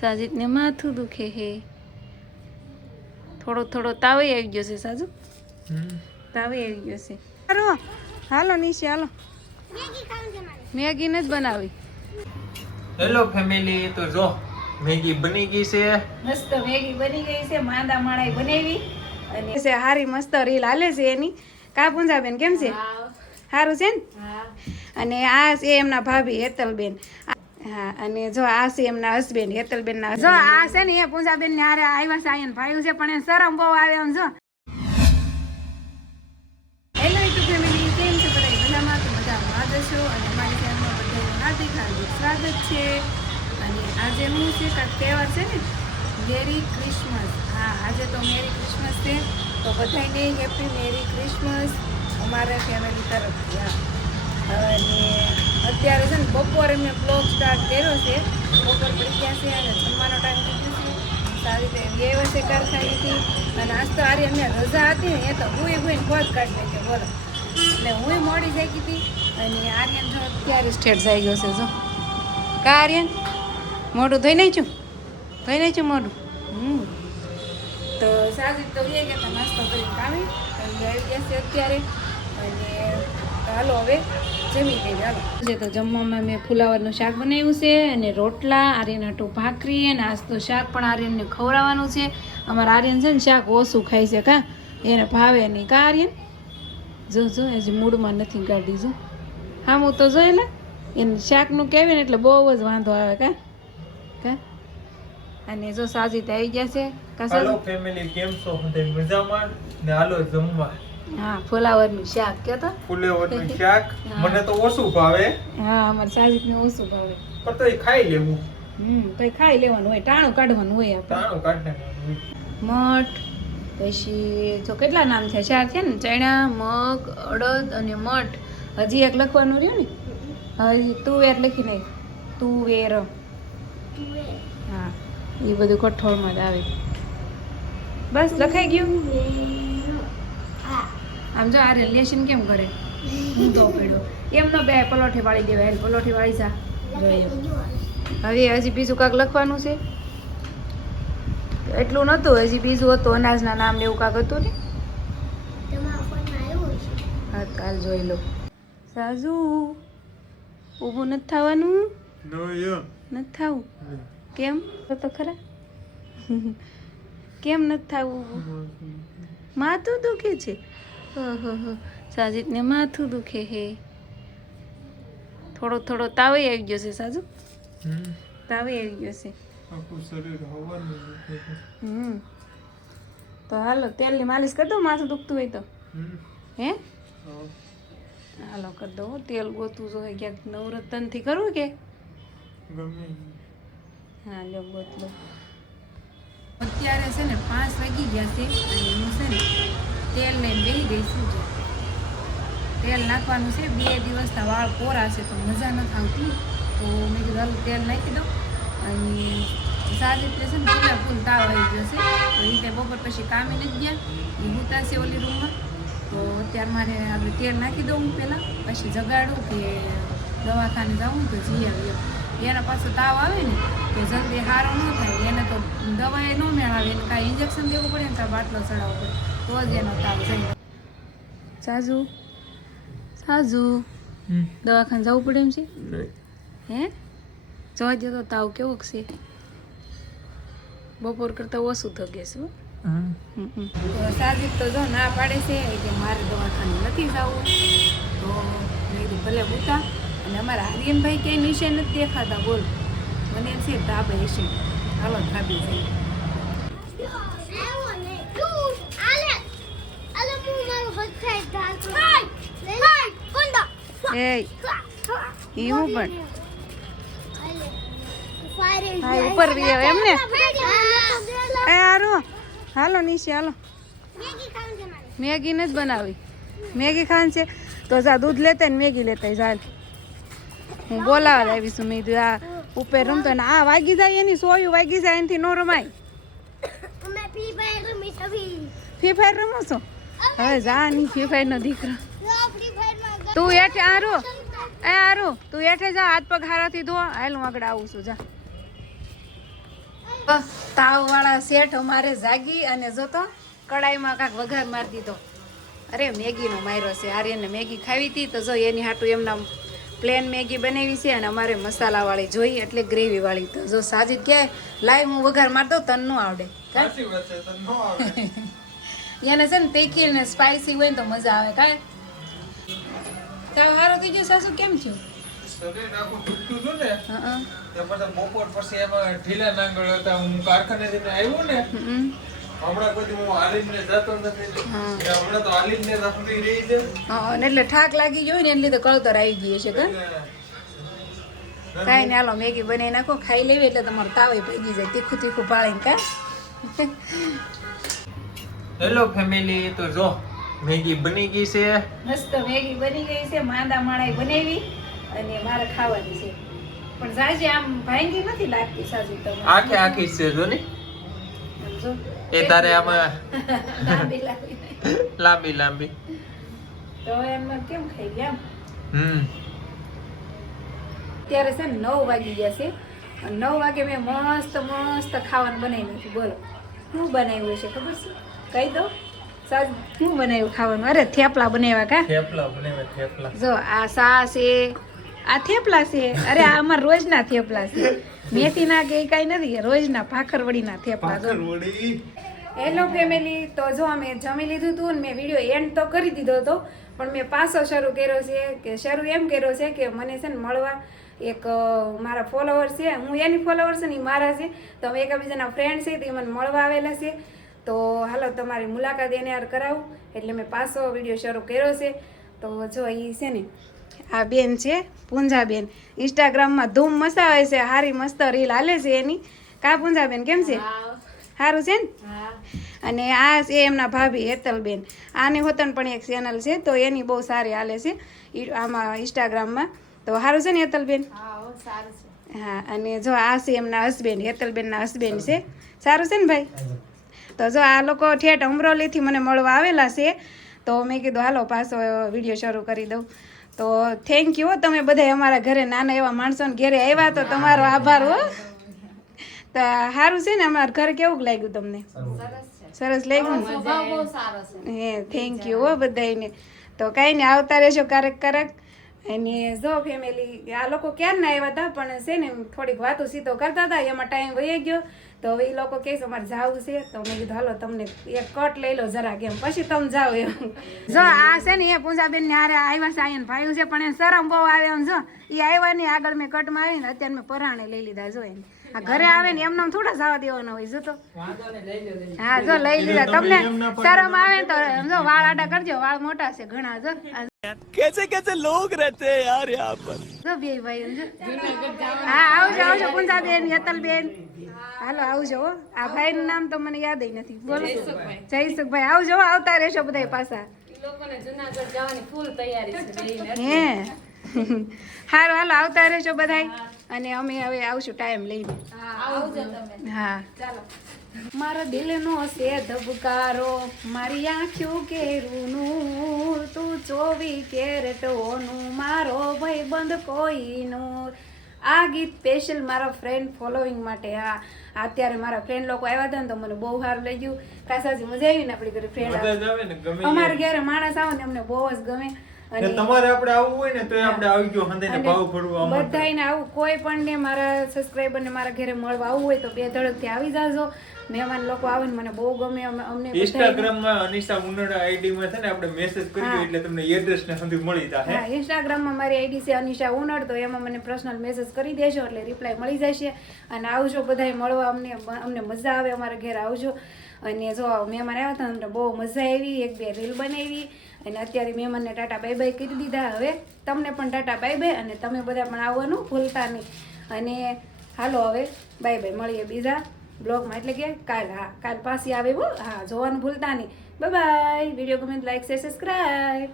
સાજીદને માથું દુખે હે. થોડો થોડો તાવે આવી ગયો છે સાજુ. તાવે આવી ગયો છે. હારો હાલો નીચે હાલો. મેગી નથી બનાવી. હેલો ફેમિલી તો જો મેગી બની ગઈ છે. મસ્ત મેગી બની ગઈ છે માંદા માળાઈ બનાવી. અને છે હારી મસ્ત રીલ હાલે છે એની. કા પૂંજાબેન કેમ છે? સારું છે ને? અને આ છે એમના ભાભી હેતલબેન. હા, અને જો આ છે એમના હસબેન્ડ હેતલબેન ના જો આ છે ને એ પૂંજાબેન ને હારે આવ્યા છે, આયન ભાઈ છે, પણ એ શરમ બહુ આવે એમ જો. હેલો યુટ્યુબ ફેમિલી બધા? મજામાં? તો મજામાં અને અમારી ચેનલમાં બધાનું હાર્દિક હાર્દિક સ્વાગત છે. અને આજે હું છે, કાંઈક તહેવાર છે ને મેરી ક્રિસમસ હા, આજે તો મેરી ક્રિસમસ છે. તો બધાને હેપી મેરી ક્રિસમસ અમારા ફેમિલી તરફથી. અત્યારે છે ને બપોરે મેં બ્લોગ સ્ટાર્ટ કર્યો છે. બપોર પડી ગયા છે અને જમવાનો ટાઈમ થઈ ગયો છે. સારી રીતે વ્યવસ્થિત નથી અને આજ તો આરી અમને રજા હતી ને, એ તો હું હું ભોજ કાઢી નાખ્યો, બોલો. એટલે હું મોડી જાય ગઈ હતી અને આર્યન જો અત્યારે સ્ટેટ થઈ ગયો છે, જો. કા આર્યન? મોઢું ધોઈ નાખ્યું? ધોઈ નાખ્યું મોઢું? હમ. તો સાજી તો એ કે નાસ્તો કરીને કામે. આવી ગયા છે અત્યારે. અને હાલો હવે જમી હાલો. જે તો જમવામાં મેં ફુલાવરનું શાક બનાવ્યું છે અને રોટલા, આર્યન હાટું ભાખરી અને આજ શાક પણ આર્યનને ખવડાવવાનું છે. અમારા આર્યન છે ને શાક ઓછું ખાય છે, કા? એને ભાવે નહીં. કા આર્યન? જો જો હજી મૂડમાં નથી કાઢી, જો. હા હું તો જોયેલા એને શાકનું કહેવાય ને એટલે બહુ જ વાંધો આવે, કા? કા? અને જો સાજી આવી ગયા છે. સાજી? ફેમિલી કેમ છો? મજામાં? ને હાલો જમવા. હા ફુલાવરનું શાક તો? ફુલેવરનું શાક. મને તો ઓછું ભાવે. હા અમારે સાજીદને ઓછું ભાવે. પણ તો ખાઈ લેવું. હમ તો એ ખાઈ લેવાનું હોય ટાણું કાઢવાનું હોય આપણે. મઠ પછી જો કેટલા નામ છે? ચાર છે ને? ચણા મગ અડદ અને મઠ. હજી એક લખવાનું રહ્યું ને? હજી તુવેર લખી નાખ. તુવેર. હા એ બધું કઠોળમાં જ આવે. બસ લખાઈ ગયું? આમ જો આ રિલેશન કેમ કરે? હું તો પડ્યો એમ ન બે પલોઠી વાળી દેવાય. પલોઠી વાળી જા. જોઈએ. હવે હજી બીજું કાંક લખવાનું છે? એટલું નહોતું. હજી બીજું હતું. અનાજના નામ ને એવું કાંક હતું ને? હા કાલ જોઈ લો. સાજુ ઊભું નથી થવાનું? નથી થવું? કેમ? તો તો ખરા. કેમ નથી થવું? માથું દુખે છે. ઓહો સાજીદને માથું દુખે હે. થોડો થોડો તાવે આવી ગયો છે સાજુ. તાવ આવી ગયો છે. હમ. તો હાલો તેલની માલિશ કરી દો માથું દુખતું હોય તો. હે. હાલો કરી દો તેલ ગોતું જોઈએ ક્યાંક નવરત્નથી કરવું કે? હા લો ગોતલો અત્યારે છે ને પાંચ વાગી ગયા છે અને હું છે ને તેલ લઈને બેસી ગઈ જો. તેલ નાખવાનું છે, બે દિવસના વાળ કોરા છે, તો મજા નથી આવતી તો મેં કીધું તેલ નાખી દઉં. અને સારી રીતે છે ને ફૂલે ફૂલ તાવ આવી ગયો છે. તો એ રીતે બપોર પછી કામે નથી ગયા. એ હુતા છે ઓલી રૂમમાં. તો અત્યારે મારે આપણે તેલ નાખી દઉં હું પહેલાં. પછી જગાડું કે દવાખાને જાઉં તો જઈ આવીએ એના પાછો તાવ આવે ને તો જલ્દી સારો ન થાય. એને તો દવાએ ન મેળાવે, એને કાંઈ ઇન્જેક્શન દેવું પડે ને કાંઈ બાટલો ચડાવવો પડે. તો જ એનો તાવ જાય સાજુ? સાજુ. દવાખાને જવું પડે એમ છે? હે? જોવા દે તો તાવ કેવો છે? બપોર કરતાં ઓછું થગે છે. હમ. તો જો ના પાડે છે કે મારે દવાખાને નથી જવું. તો મેં ભલે ઉતા અને અમારા આર્યનભાઈ ક્યાંય નિશે નથી દેખાતા બોલ. મને એમ છે ધાબે હશે. હાલો ધાબી જઈએ. એ હું પણ હા, ઉપર બી આવે એમ ને? એ હારું હાલો નીચે હાલો. મેગી નથી બનાવી. મેગી ખાન છે. તો જા દૂધ લેતા ને મેગી લેતા ચાલ હું બોલાવા લાવીશું મેં કીધું આ ઉપર રમતો ને આ વાગી જાય એની સોયું વાગી જાય એનાથી નો રમાય. ફ્રી ફાયર રમો છો? હવે જા ની ફ્રી ફાયર નો દીકરો. તું એઠે આરો એ આરુ તું એઠે જા હાથ પગ હારાથી ધો. હાલ હું આગળ આવું છું જા. તાવ વાળા શેઠ અમારે જાગી અને જોતો કડાઈમાં કાંક વઘાર મારી દીધો. અરે મેગીનો માર્યો છે. આર્યને મેગી ખાવી હતી તો જો એની હાટું એમના પ્લેન મેગી બનાવી છે અને અમારે મસાલાવાળી જોઈએ એટલે ગ્રેવીવાળી. તો જો સાજીદ કહે લાય હું વઘાર મારતો દઉં તને ન આવડે. કાં? એને છે ને તીખી ને સ્પાઇસી હોય ને તો મજા આવે. કાંઈ? તાવ હારો થઈ ગયો સાસુ કેમ છો શરીર આખું તૂટતું હતું ને હં બપોર પછી એમાં ઢીલા નાંગળ હતા. હું કારખાનેથી આવ્યો ને હમણાં પછી હું હાલીને જતો નથી. હમણાં તો હાલીને રખડી રહી છે. હા એટલે ઠાક લાગી ગયો ને એટલે કળતર આવી ગઈ છે કે? કાંઈ ને હાલો મેગી બનાવી નાખો ખાઈ લેવી એટલે તમારું તાવે ભાગી જાય તીખું તીખું પાળીને કા? હેલો ફેમિલી તો જો મેગી બની ગઈ છે? મસ્ત મેગી બની ગઈ છે માંદા માણાઈ બનાવી અને મારે ખાવાની છે. પણ સાજી આમ ભાંગી નથી લાગતી સાજી તમે આખે આખી છે જો ને? એ તારે આમાં લાંબી લાંબી. લાંબી તો એમાં કેમ ખાઈ ગયા? હમ. અત્યારે છે ને નવ વાગી ગયા છે. નવ વાગે મેં મસ્ત મસ્ત ખાવાનું બનાવી નથી બોલો શું બનાવ્યું છે ખબર છે? કહી દો. સાજ શું બનાવ્યું ખાવાનું? અરે થેપલા બનાવ્યા કા? થેપલા બનાવ્યા થેપલા. જો આ સા છે આ થેપલા છે. અરે આ અમારા રોજના થેપલા છે. મેથીના કે એ કાંઈ નથી રોજના ભાખરવડીના થેપલા હેલો ફેમિલી તો જો અમે જમી લીધું હતું ને મેં વીડિયો એન્ડ તો કરી દીધો હતો પણ મેં પાછો શરૂ કર્યો છે કે શરૂ એમ કર્યો છે કે મને છે ને મળવા એક મારા ફોલોવર છે. હું એની ફોલોવર છે ને મારા છે. તો અમે એકબીજાના ફ્રેન્ડ છે તે મને મળવા આવેલા છે. તો હાલો તમારી મુલાકાત એને યાર કરાવું. એટલે મેં પાછો વીડિયો શરૂ કર્યો છે. તો જો એ છે ને આ બેન છે પૂંજાબેન. ઇન્સ્ટાગ્રામમાં ધૂમ મસાવે છે હારી મસ્ત રીલ હાલે છે એની. કા પૂંજાબેન કેમ છે? સારું છે ને? અને આ છે એમના ભાભી હેતલબેન. આની હોતન પણ એક ચેનલ છે તો એની બહુ સારી હાલે છે આમાં ઇન્સ્ટાગ્રામમાં તો સારું છે ને હેતલબેન? હા અને જો આ છે એમના હસબેન્ડ હેતલબેનના હસબેન્ડ છે. સારું છે ને ભાઈ? તો જો આ લોકો ઠેઠ અમરોલીથી મને મળવા આવેલા છે તો મેં કીધું હાલો પાછો વીડિયો શરૂ કરી દઉં. તો થેન્ક યુ તમે બધા અમારા ઘરે નાના એવા માણસોને ઘરે આવ્યા તો તમારો આભાર હો. તો સારું છે ને અમારા ઘર કેવું લાગ્યું તમને? સરસ લાગ્યું? ને હે થેન્ક યુ હો બધાને તો કાંઈ નહીં આવતા રહેશો ક્યારેક ક્યારેક. અને જો ફેમિલી આ લોકો ક્યારના આવ્યા હતા પણ છે ને થોડીક વાતો સીધો કરતા હતા એમાં ટાઈમ વહી ગયો. તો હવે એ લોકો કહે છે, અમારે જવું છે. તો મેં કીધું, હાલો, તમને એક કટ લઈ લો જરાક એમ. પછી તમે જાઓ એમ. જો આ છે ને, એ પૂંજાબેન ને હારે આવ્યા છે, આયન ભાઈ છે, પણ એને શરમ બહુ આવે એમ, જો. એ આવ્યા ને, આગળ મેં કટમાં આવીને અત્યારે મેં પરાણે લઈ લીધા, જો એને. આ ઘરે આવે ને એમને થોડા જવા દેવાના હોય, જો તો. હા, જો લઈ લીધા. તમને શરમ આવે તો જો, વાળ આડા કરજો, વાળ મોટા છે ઘણા, જો. આ कैसे कैसे लोग रहते हैं यार यहाँ पर જો બે ભાઈ જો હા આવજો આવજો પુંજાબેન યતલબેન હાલો આવજો હો. આ ભાઈનું નામ તો મને યાદ નથી બોલો જયસુખભાઈ આવજો હો, આવતા રહેશો બધા પાછા હે હારું હાલો આવતા રહેશો બધાય અને અમે હવે આવશું ટાઈમ લઈને. હા ચાલો. મારા દિલનો છે ધબકારો મારી આંખ્યું કેરું નૂર તું ચોવી કેરેટોનું મારો ભાઈ બંધ કોઈનું. આ ગીત સ્પેશિયલ મારા ફ્રેન્ડ ફોલોઈંગ માટે હા. અત્યારે મારા ફ્રેન્ડ લોકો આવ્યા હતા ને તો મને બહુ સારું ગયું કાસાજી મજા આવી ને આપણી ઘરે ફ્રેન્ડ જ આવે ને ગમે અમારે ઘરે માણસ આવે ને અમને બહુ જ ગમે. તમારે આપણે આવવું હોય ને તો આપણે આવી ગયો હંદેને ભાવ ભરવા બધાયને આવું કોઈ પણ ને મારા સબસ્ક્રાઇબર ને મારા ઘરે મળવા આવવું હોય તો બે ધડકથી આવી જાજો. મહેમાન લોકો આવે ને મને બહુ ગમે અમને ઇન્સ્ટાગ્રામમાં અનિશા ઉનાળા આઈડી માં છે ને આપણે મેસેજ કરી હા. એટલે તમને એડ્રેસ ને સુધી મળી જશે હા? ઇન્સ્ટાગ્રામમાં મારી આઈડી છે અનિશા ઉનડ તો એમાં મને પર્સનલ મેસેજ કરી દેજો એટલે રિપ્લાય મળી જશે. અને આવજો બધાય મળવા અમને અમને મજા આવે અમારા ઘરે આવજો. અને જો મહેમાન આવ્યા હતા, અમને બહુ મજા આવી, એક બે રીલ બનાવી અને અત્યારે મહેમાનને ટાટા બાય બાય કરી દીધા. હવે તમને પણ ટાટા બાય બાય અને તમે બધા પણ આવવાનું ભૂલતા નહીં. અને હાલો હવે, બાય બાય, મળીએ બીજા બ્લોગમાં. એટલે કે કાલ, હા, કાલ પાછી આવે હો. જોવાનું ભૂલતા નહીં. બાય વીડિયો ગમે લાઈક શેર સબસ્ક્રાઈબ